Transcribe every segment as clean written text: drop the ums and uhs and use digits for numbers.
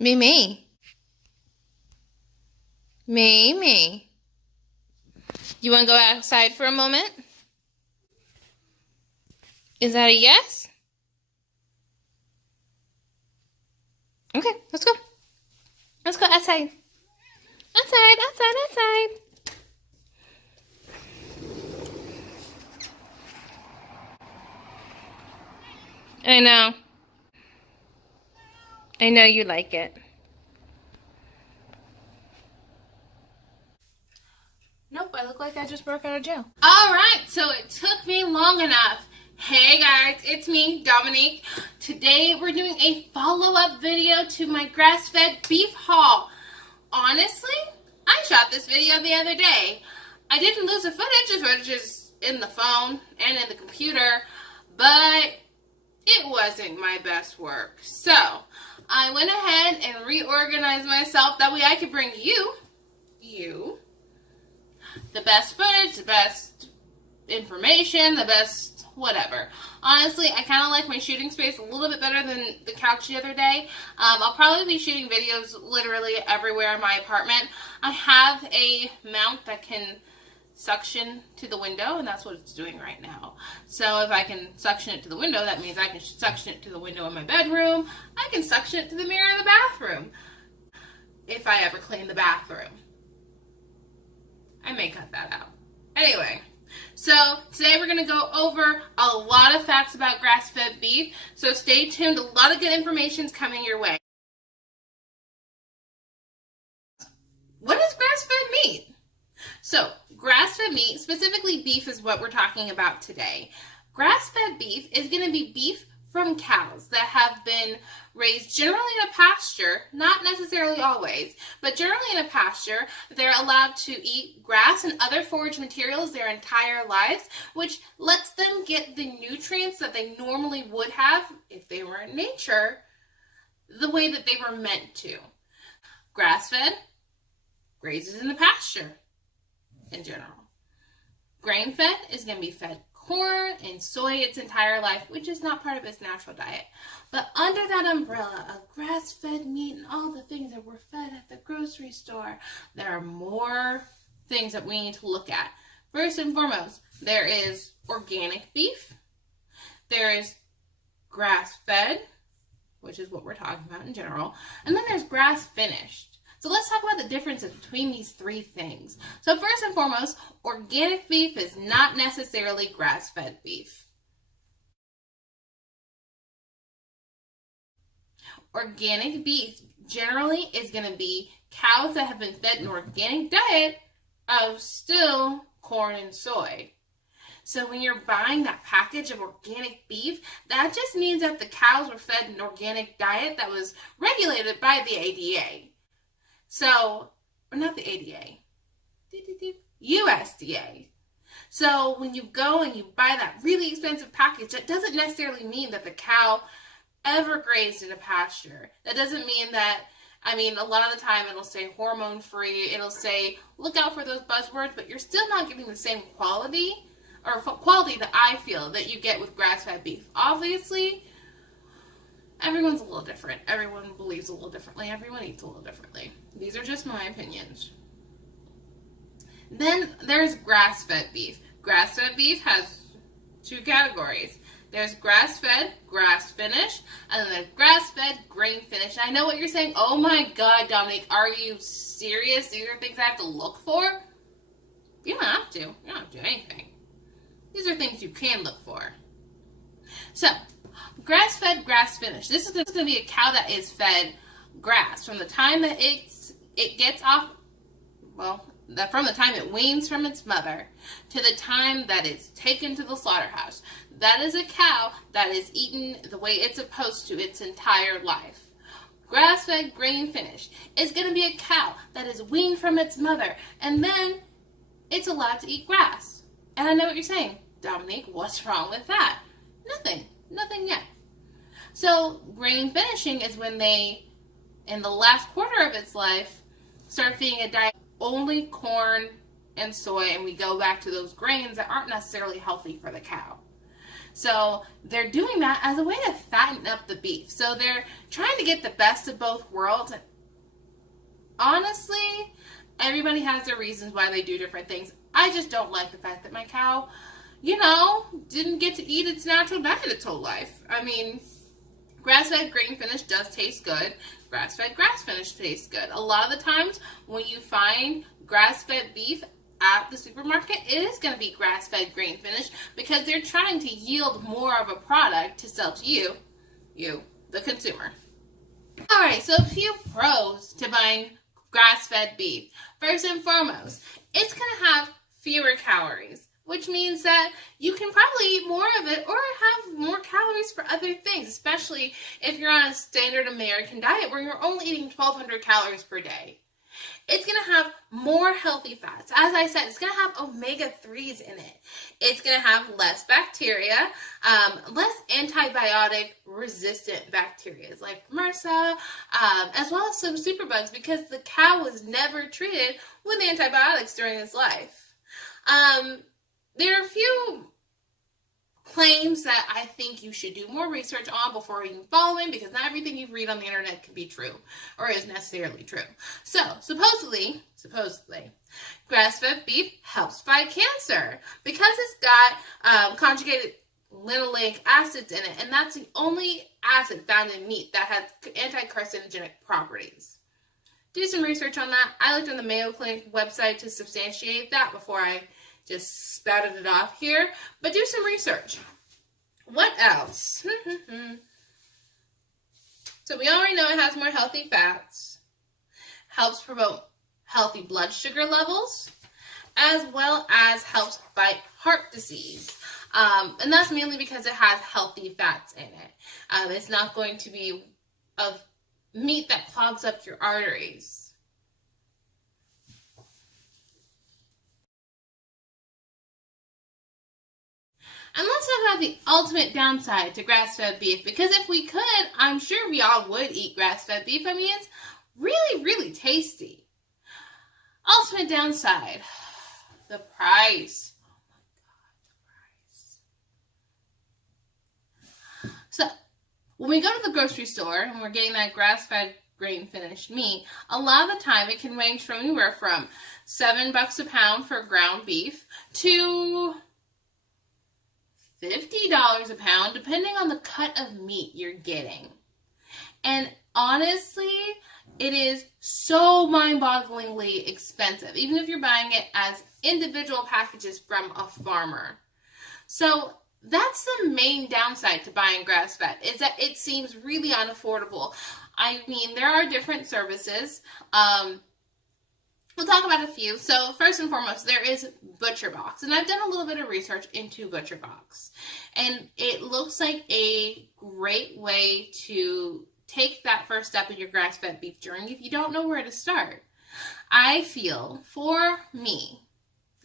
Mimi. Mimi. You want to go outside for a moment? Is that a yes? Okay, let's go. Let's go outside. Outside. I know. I know you like it. Nope, I look like I just broke out of jail. Alright, so it took me long enough. Hey guys, it's me, Dominique. Today we're doing a follow-up video to my grass-fed beef haul. Honestly, I shot this video the other day. I didn't lose the footage, the footage is in the phone and in the computer, but it wasn't my best work. So, I went ahead and reorganized myself. That way I could bring you, the best footage, the best information, the best whatever. Honestly, I kind of like my shooting space a little bit better than the couch the other day. I'll probably be shooting videos literally everywhere in my apartment. I have a mount that can suction to the window, and that's what it's doing right now. So if I can suction it to the window, that means I can suction it to the window in my bedroom. I can suction it to the mirror in the bathroom. If I ever clean the bathroom. I may cut that out. Anyway, so today we're going to go over a lot of facts about grass-fed beef. So stay tuned. A lot of good information is coming your way. What is grass-fed meat? So, grass-fed meat, specifically beef, is what we're talking about today. Grass-fed beef is going to be beef from cows that have been raised generally in a pasture, not necessarily always, but generally in a pasture. They're allowed to eat grass and other forage materials their entire lives, which lets them get the nutrients that they normally would have if they were in nature, the way that they were meant to. Grass-fed grazes in the pasture. In general. Grain-fed is going to be fed corn and soy its entire life, which is not part of its natural diet. But under that umbrella of grass-fed meat and all the things that were fed at the grocery store, there are more things that we need to look at. First and foremost, there is organic beef. There is grass-fed, which is what we're talking about in general. And then there's grass-finished. So let's talk about the differences between these three things. So first and foremost, organic beef is not necessarily grass-fed beef. Organic beef generally is going to be cows that have been fed an organic diet of still corn and soy. So when you're buying that package of organic beef, that just means that the cows were fed an organic diet that was regulated by the ADA. So, or not the ADA, USDA. So when you go and you buy that really expensive package, that doesn't necessarily mean that the cow ever grazed in a pasture. That doesn't mean that, a lot of the time it'll say hormone free, it'll say look out for those buzzwords, but you're still not getting the same quality, or quality that I feel that you get with grass-fed beef. Obviously, everyone's a little different. Everyone believes a little differently. Everyone eats a little differently. These are just my opinions. Then there's grass-fed beef. Grass-fed beef has two categories. There's grass-fed, grass-finished, and then there's grass-fed, grain-finished. I know what you're saying. Oh my God, Dominique, are you serious? These are things I have to look for? You don't have to. You don't have to do anything. These are things you can look for. So, grass-fed, grass-finished. This is going to be a cow that is fed grass from the time that it gets off, from the time it weans from its mother to the time that it's taken to the slaughterhouse. That is a cow that is eaten the way it's supposed to its entire life. Grass-fed, grain-finished is going to be a cow that is weaned from its mother, and then it's allowed to eat grass. And I know what you're saying, Dominique, what's wrong with that? Nothing yet. So grain finishing is when they, in the last quarter of its life, start feeding a diet only corn and soy, and we go back to those grains that aren't necessarily healthy for the cow. So they're doing that as a way to fatten up the beef. So they're trying to get the best of both worlds. Honestly, everybody has their reasons why they do different things. I just don't like the fact that my cow, didn't get to eat its natural diet its whole life. I mean, grass-fed grain finish does taste good. Grass-fed grass finish tastes good. A lot of the times when you find grass-fed beef at the supermarket, it is going to be grass-fed grain finish because they're trying to yield more of a product to sell to you, the consumer. All right, so a few pros to buying grass-fed beef. First and foremost, it's going to have fewer calories, which means that you can probably eat more of it or have more calories for other things, especially if you're on a standard American diet where you're only eating 1,200 calories per day. It's going to have more healthy fats. As I said, it's going to have omega-3s in it. It's going to have less bacteria, less antibiotic-resistant bacteria like MRSA, as well as some superbugs because the cow was never treated with antibiotics during its life. There are a few claims that I think you should do more research on before even following because not everything you read on the internet can be true or is necessarily true. So, supposedly, grass-fed beef helps fight cancer because it's got conjugated linoleic acids in it, and that's the only acid found in meat that has anti-carcinogenic properties. Do some research on that. I looked on the Mayo Clinic website to substantiate that before I just spouted it off here, but do some research. What else? So we already know it has more healthy fats, helps promote healthy blood sugar levels, as well as helps fight heart disease. And that's mainly because it has healthy fats in it. It's not going to be of meat that clogs up your arteries. And let's talk about the ultimate downside to grass-fed beef, because if we could, I'm sure we all would eat grass-fed beef. I mean, it's really, really tasty. Ultimate downside, the price. Oh my God, the price. So, when we go to the grocery store and we're getting that grass-fed grain-finished meat, a lot of the time it can range from anywhere from $7 a pound for ground beef to $50 a pound, depending on the cut of meat you're getting. And honestly, it is so mind-bogglingly expensive, even if you're buying it as individual packages from a farmer. So that's the main downside to buying grass-fed, is that it seems really unaffordable. I mean, there are different services. We'll talk about a few. So first and foremost, there is ButcherBox. And I've done a little bit of research into ButcherBox. And it looks like a great way to take that first step in your grass-fed beef journey if you don't know where to start. I feel, for me,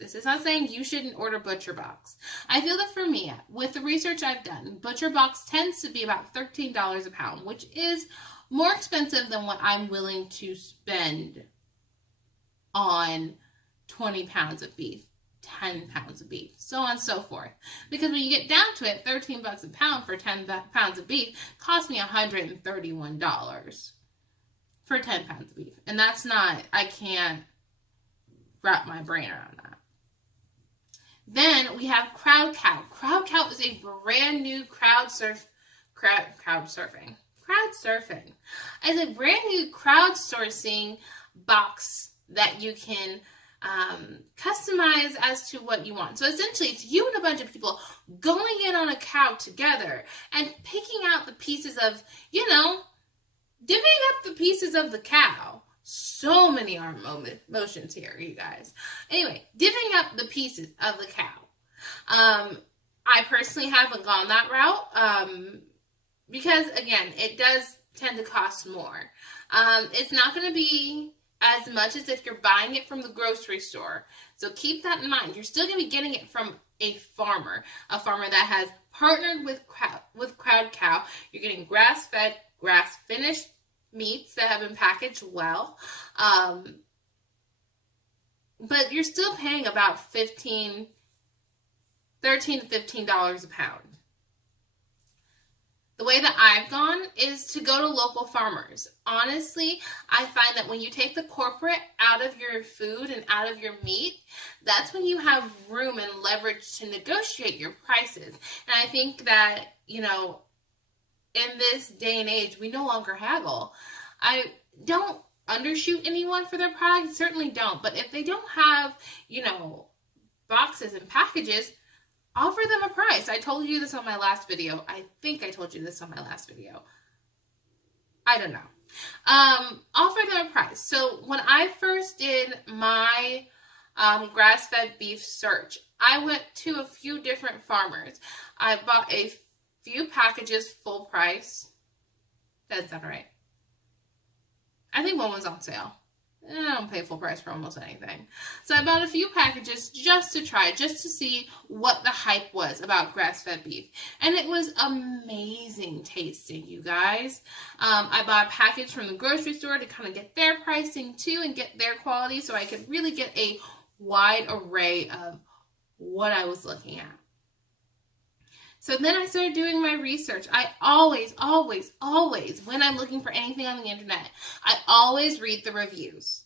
this is not saying you shouldn't order ButcherBox. I feel that for me, with the research I've done, ButcherBox tends to be about $13 a pound, which is more expensive than what I'm willing to spend on 20 pounds of beef, 10 pounds of beef, so on and so forth. Because when you get down to it, $13 a pound for 10 pounds of beef cost me $131 for 10 pounds of beef. And that's not, I can't wrap my brain around that. Then we have Crowd Cow. Crowd Cow is a brand new crowd surfing. It's a brand new crowdsourcing box that you can customize as to what you want. So essentially, it's you and a bunch of people going in on a cow together and picking out the pieces of, divvying up the pieces of the cow. So many arm motions here, you guys. Anyway, divvying up the pieces of the cow. I personally haven't gone that route because, again, it does tend to cost more. It's not going to be as much as if you're buying it from the grocery store. So keep that in mind. You're still going to be getting it from a farmer that has partnered with Crowd Cow. You're getting grass-fed, grass-finished meats that have been packaged well. But you're still paying about $13 to $15 a pound. The way that I've gone is to go to local farmers. Honestly, I find that when you take the corporate out of your food and out of your meat, that's when you have room and leverage to negotiate your prices. And I think that, you know, in this day and age, we no longer haggle. I don't undershoot anyone for their product, certainly don't. But if they don't have, you know, boxes and packages, offer them a price. I told you this on my last video. I think I told you this on my last video. I don't know. Offer them a price. So when I first did my grass-fed beef search, I went to a few different farmers. I bought a few packages full price. That's not right. I think one was on sale. I don't pay full price for almost anything. So I bought a few packages just to try, just to see what the hype was about grass-fed beef. And it was amazing tasting, you guys. I bought a package from the grocery store to kind of get their pricing too and get their quality so I could really get a wide array of what I was looking at. So then I started doing my research. I always, when I'm looking for anything on the internet, I always read the reviews.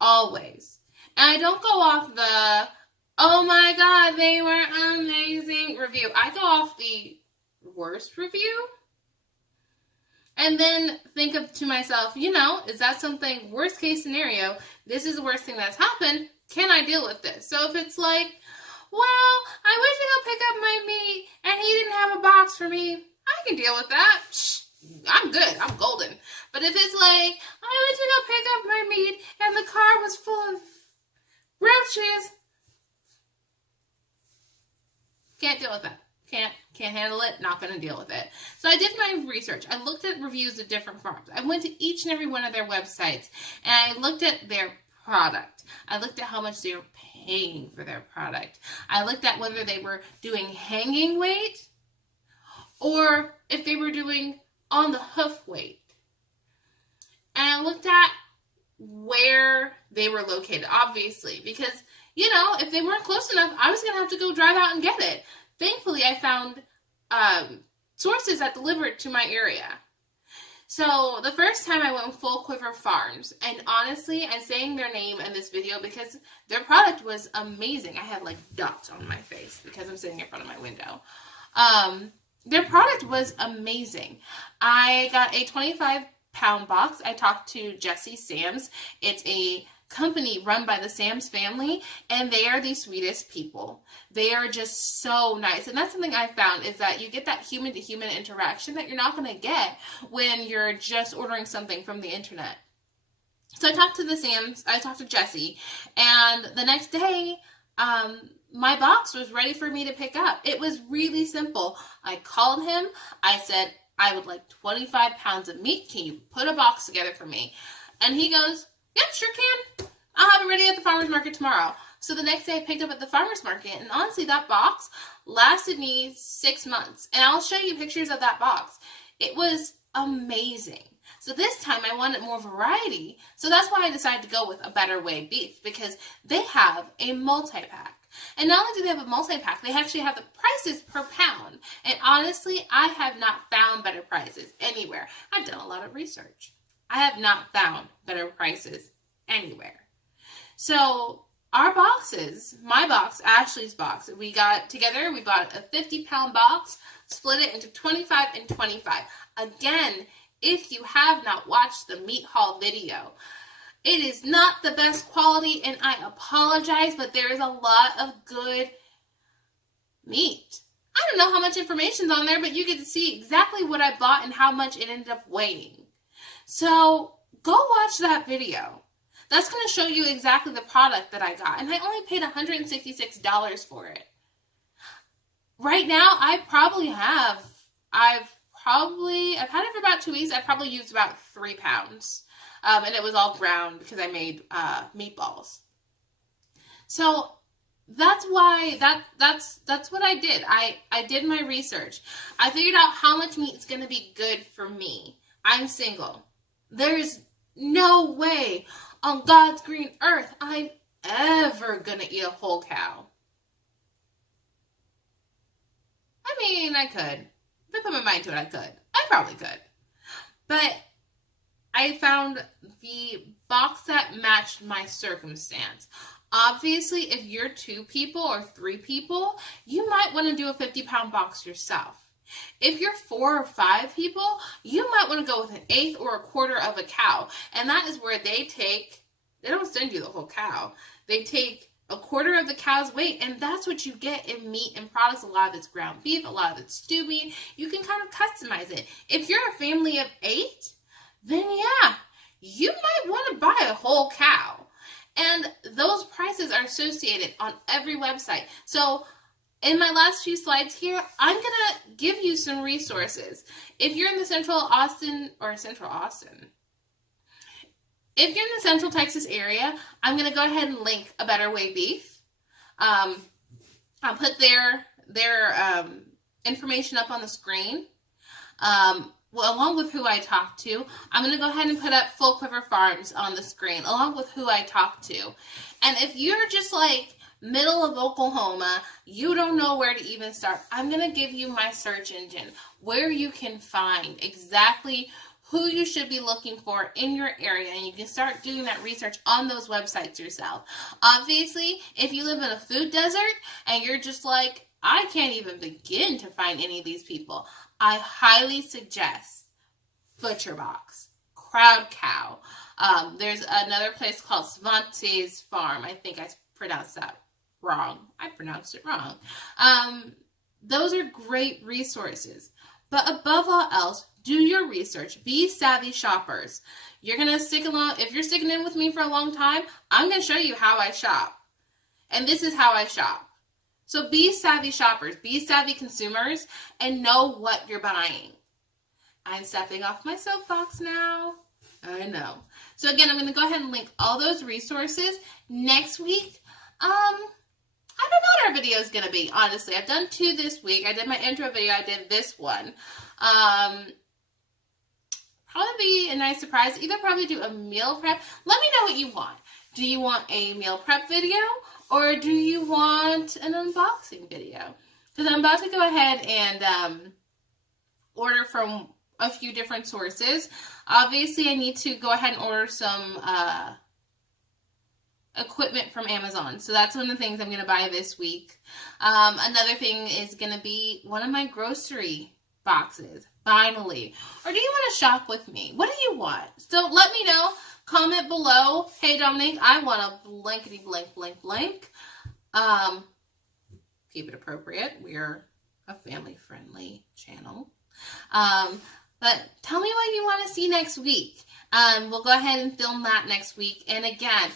Always. And I don't go off the, oh my God, they were amazing review. I go off the worst review. And then think of to myself, you know, is that something, worst case scenario, this is the worst thing that's happened. Can I deal with this? So if it's like, well, I went to go pick up my meat and he didn't have a box for me, I can deal with that. I'm good. I'm golden. But if it's like, I went to go pick up my meat and the car was full of roaches, can't deal with that. Can't handle it. Not going to deal with it. So I did my research. I looked at reviews of different farms. I went to each and every one of their websites and I looked at their product. I looked at how much they were paying for their product. I looked at whether they were doing hanging weight or if they were doing on the hoof weight. And I looked at where they were located, obviously, because, you know, if they weren't close enough, I was going to have to go drive out and get it. Thankfully, I found sources that delivered to my area. So the first time I went with full Quiver Farms, and honestly, I'm saying their name in this video because their product was amazing. I have like dots on my face because I'm sitting in front of my window. Their product was amazing. I got a 25-pound box. I talked to Jesse Sams. It's a company run by the Sams family, and they are the sweetest people. They are just so nice. And that's something I found is that you get that human to human interaction that you're not going to get when you're just ordering something from the internet. So I talked to the Sams, I talked to Jesse, and the next day, my box was ready for me to pick up. It was really simple. I called him. I said, I would like 25 pounds of meat. Can you put a box together for me? And he goes, yep, sure can. I'll have it ready at the farmer's market tomorrow. So the next day I picked up at the farmer's market, and honestly, that box lasted me 6 months. And I'll show you pictures of that box. It was amazing. So this time I wanted more variety. So that's why I decided to go with a Better Way beef, because they have a multi-pack. And not only do they have a multi-pack, they actually have the prices per pound. And honestly, I have not found better prices anywhere. I've done a lot of research. I have not found better prices anywhere. So our boxes, my box, Ashley's box, we got together, we bought a 50-pound box, split it into 25 and 25. Again, if you have not watched the meat haul video, it is not the best quality, and I apologize, but there is a lot of good meat. I don't know how much information's on there, but you get to see exactly what I bought and how much it ended up weighing. So go watch that video. That's going to show you exactly the product that I got. And I only paid $166 for it. Right now, I've had it for about 2 weeks. I probably used about 3 pounds. And it was all ground because I made meatballs. So that's why, that's what I did. I did my research. I figured out how much meat is going to be good for me. I'm single. There's no way on God's green earth I'm ever gonna eat a whole cow. I mean, I could. If I put my mind to it, I could. I probably could. But I found the box that matched my circumstance. Obviously, if you're 2 people or 3 people, you might want to do a 50-pound box yourself. If you're 4 or 5 people, you might want to go with an 1/8 or a 1/4 of a cow. And that is where they don't send you the whole cow. They take a 1/4 of the cow's weight, and that's what you get in meat and products. A lot of it's ground beef, a lot of it's stew meat. You can kind of customize it. If you're a family of 8, then yeah, you might want to buy a whole cow. And those prices are associated on every website. So in my last few slides here, I'm going to give you some resources. If you're in the Central Austin, if you're in the Central Texas area, I'm going to go ahead and link A Better Way Beef. I'll put their information up on the screen. Well, along with who I talked to. I'm going to go ahead and put up Full Quiver Farms on the screen, along with who I talked to. And if you're just like middle of Oklahoma, you don't know where to even start, I'm going to give you my search engine where you can find exactly who you should be looking for in your area, and you can start doing that research on those websites yourself. Obviously, if you live in a food desert and you're just like, I can't even begin to find any of these people, I highly suggest ButcherBox, Crowd Cow. There's another place called Svante's Farm. I think I pronounced that wrong. I pronounced it wrong. Those are great resources. But above all else, do your research. Be savvy shoppers. You're going to stick along. If you're sticking in with me for a long time, I'm going to show you how I shop. And this is how I shop. So be savvy shoppers, be savvy consumers, and know what you're buying. I'm stepping off my soapbox now. I know. So again, I'm going to go ahead and link all those resources. Next week, I don't know what our video is going to be, honestly. I've done 2 this week. I did my intro video. I did this one. Probably be a nice surprise. Either probably do a meal prep. Let me know what you want. Do you want a meal prep video? Or do you want an unboxing video? Because I'm about to go ahead and order from a few different sources. Obviously, I need to go ahead and order some equipment from Amazon. So that's one of the things I'm going to buy this week. Another thing is going to be one of my grocery boxes, finally. Or do you want to shop with me? What do you want? So let me know. Comment below. Hey, Dominique, I want a blankety blank blank blank. Keep it appropriate. We're a family-friendly channel. But tell me what you want to see next week. We'll go ahead and film that next week. And again,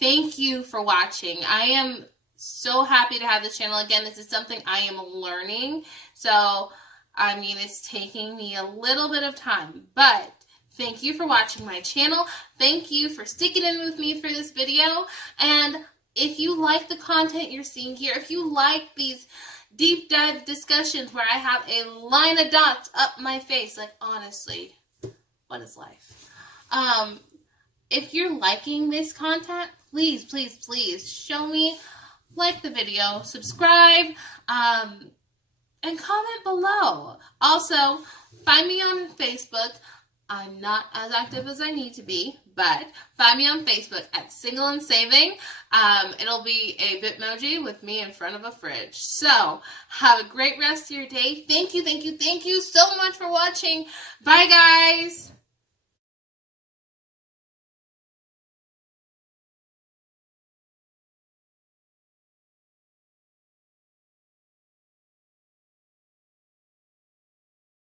thank you for watching. I am so happy to have this channel. Again, this is something I am learning. So, I mean, it's taking me a little bit of time. But thank you for watching my channel. Thank you for sticking in with me for this video. And if you like the content you're seeing here, if you like these deep dive discussions where I have a line of dots up my face, like honestly, what is life? If you're liking this content, please, please, please show me, like the video, subscribe, and comment below. Also, find me on Facebook. I'm not as active as I need to be, but find me on Facebook at Single and Saving. It'll be a Bitmoji with me in front of a fridge. So, have a great rest of your day. Thank you, thank you, thank you so much for watching. Bye, guys.